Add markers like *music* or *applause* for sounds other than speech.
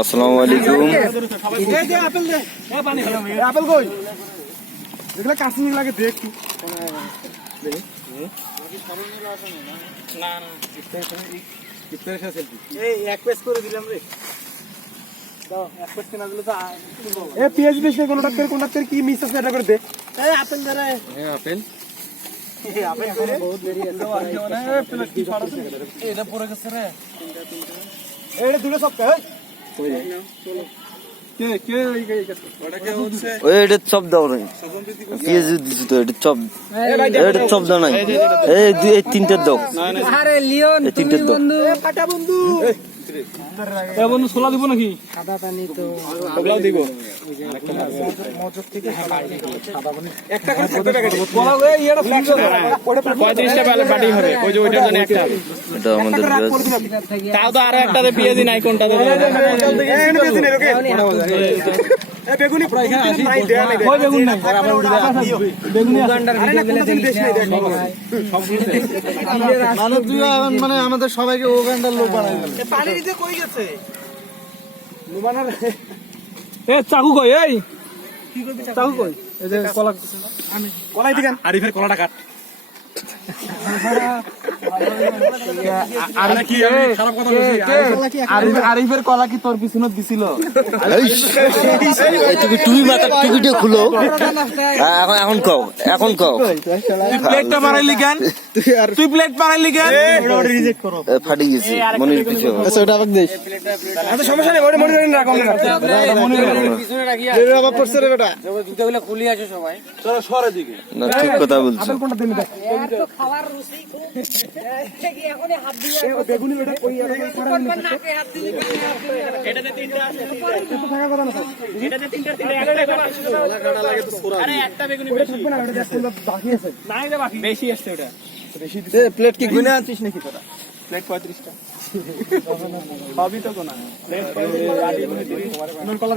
আসসালামু আলাইকুম। আপেল কই এগুলা লাগে দেখ কোনটা করে কোনটা করে কি মিস আছে? এটা করে দে। এই আপেল ধরে আপেল আপেল করে বহুত দেরি আছে এটা পড়ে গেছে রে এটা দুটো সব কই কে কে ওই কে ওটা কে হচ্ছে ওই এটা চপ। দাও নাই চপ এটা চপ দাও নাই। এই দুই এই তিনটে দাও। আরে লিওন তিনটে দাও। ফাটা বন্ধু এ বন্ধু ছোলা দিব নাকি? সাদা পানি তো ওগুলাও দিব। একটা করে থাকবে প্যাকেট। কলা ওই ইয়েটা ফ্ল্যাক্স পঁয়ত্রিশটা বেলা বাটি হবে। ওই যে ওইটার জন্য একটা। এটা আমাদের তাও তো আরও একটাতে পেঁয়াজি নাই কোনটা দেবে বেগুনি মানে আমাদের সবাইকে ওখানটার লোক বানাই পানি দিতে কই গেছে? এ চাকু কই? এই! চাকু? কই? এই যে কলা কলাই দিগান। আরিফের কলাটা কাট। *laughs* আরে কি আমি খারাপ কথা বলছি? আরিফের কলা কি তোর পিছনে দিছিল? তুমি খুলো। হ্যাঁ, এখন এখন কও এখন কও। প্লেটটা মারাইলি কেন? তুই প্লেট মারাইলি কেন? রিজেক্ট করো। এ, ফাটি গেছে। মনির পিছু আচ্ছা ওটা আবার দিস আচ্ছা সমস্যা নেই ওটা মনে করেন রাখো না আবার পড়ছে রে বেটা। চলো সরে দিকে। না ঠিক কথা বলছো। কোনটা দেন দেখ। খাওয়ার রুচি বেগুনি ওটা কই এটাতে তিনটা আছে। থাকা কথা না এটাতে তিনটা তিনটা একটা আরে একটা বেগুনি বেশি। না ওটা দেখ বাকি আছে। না এটা বাকি বেশি আসছে ওটা। প্লেট কি গুনে আনছিস নাকি তোরা? প্লেট পঁয়ত্রিশটা। *laughs* সবই তো কোনা